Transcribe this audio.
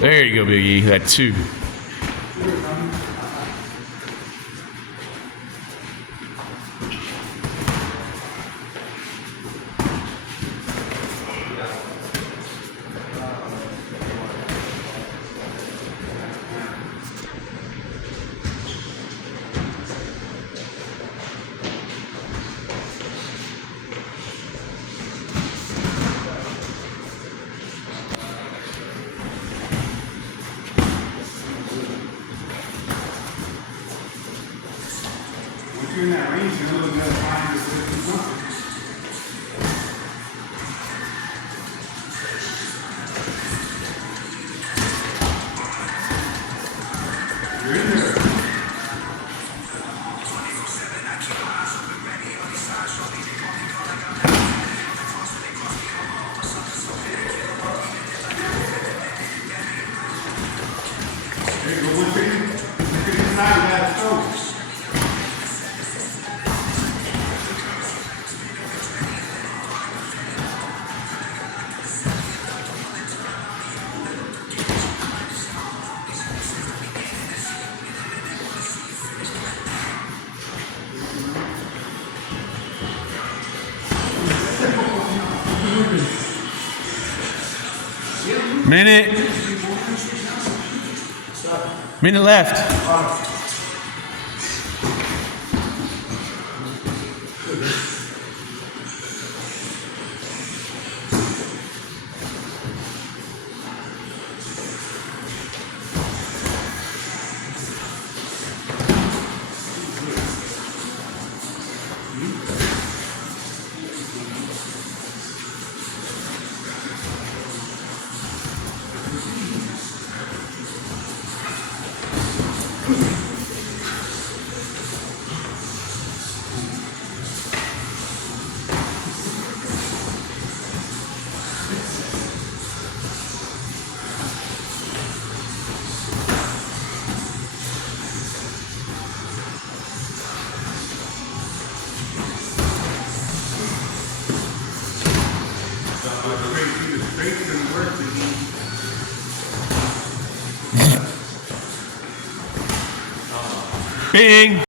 There you go, Big E. That 2. If you're in that range, you're looking at 5 to 50 something. You're in there. There you go, 150. Look at inside of that stove. Minute left. Bing.